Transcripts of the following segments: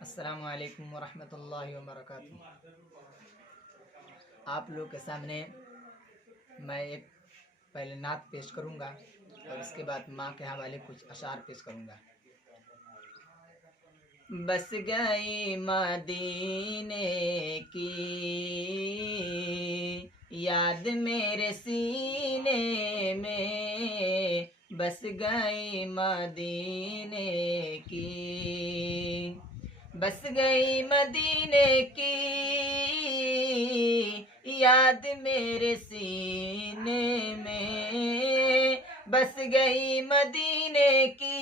अस्सलामु अलैकुम वरहमतुल्लाहि वबरकातुहू। आप लोग के सामने मैं एक पहले नात पेश करूंगा और इसके बाद माँ के हवाले कुछ अशार पेश करूंगा। बस गई मदीने की याद मेरे सीने में, बस गई मदीने की, बस गई मदीने की याद मेरे सीने में, बस गई मदीने की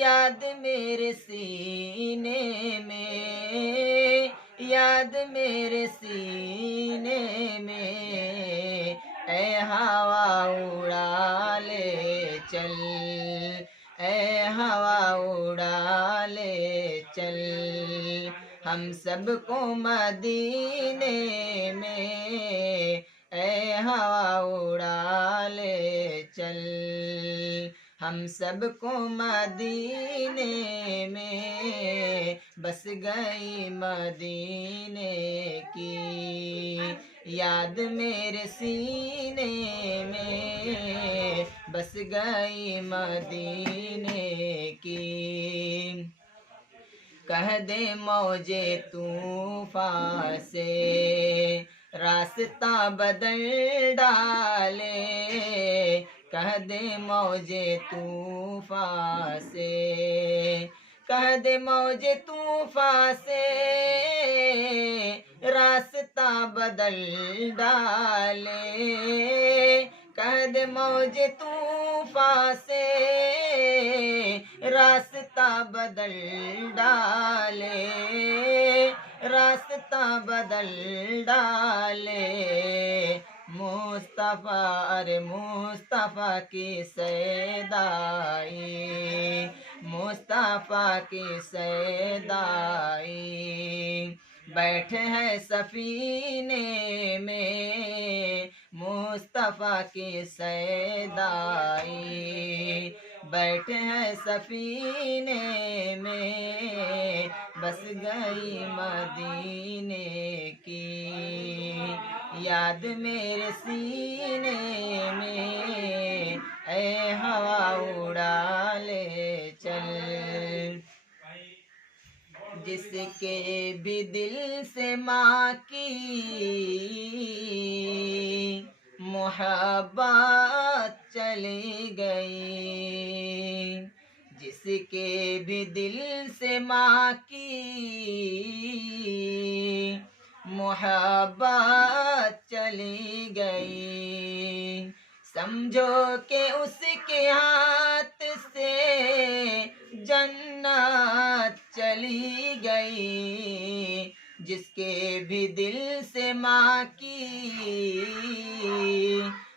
याद मेरे सीने में, याद मेरे सीने में। ऐ हवा उड़ा ले चल, ऐ हवा उड़ा ले चल, हम सबको मदीने में। ऐ हवा उड़ा ले चल, हम सबको मदीने में। बस गई मदीने की याद मेरे सीने में, बस गई मदीने की। कह दे मौजे तूफान से रास्ता बदल डाले, कह दे मौजे तूफान से, कह दे मौजे तूफान से रास्ता बदल डाले, कह दे मौजे तूफान से रास्ता बदल डाले, रास्ता बदल डाले। मुस्तफा अरे मुस्तफा की सैदाई, मुस्तफा की सैदाई, बैठे हैं सफीने में। मुस्तफा की सैदाई, बैठे हैं सफीने में। बस गई मदीने की याद मेरे सीने में। ऐ हवा उड़ा ले चल, जिसके भी दिल से माँ की मोहब्बत चली गई, जिसके भी दिल से माँ की मोहब्बत चली गई, समझो कि उसके हाथ से जन्नत चली गई। जिसके भी दिल से माँ की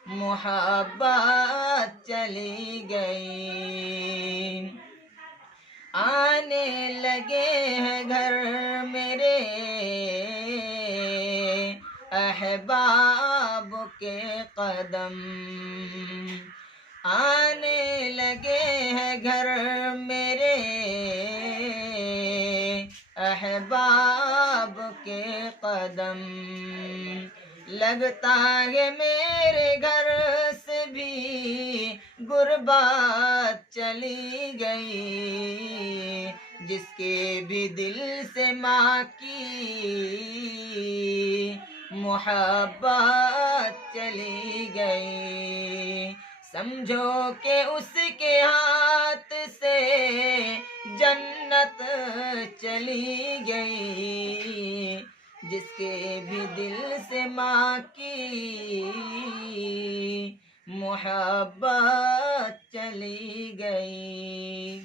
मोहब्बत चली गई। आने लगे हैं घर मेरे अहबाब के कदम, आने लगे हैं घर मेरे अहबाब के कदम। लगता है मेरे घर से भी गुर्बत चली गई, जिसके भी दिल से माँ की मोहब्बत चली गई, समझो कि उसके हाथ से जन्नत चली गई। जिसके भी दिल से माँ की मोहब्बत चली गई।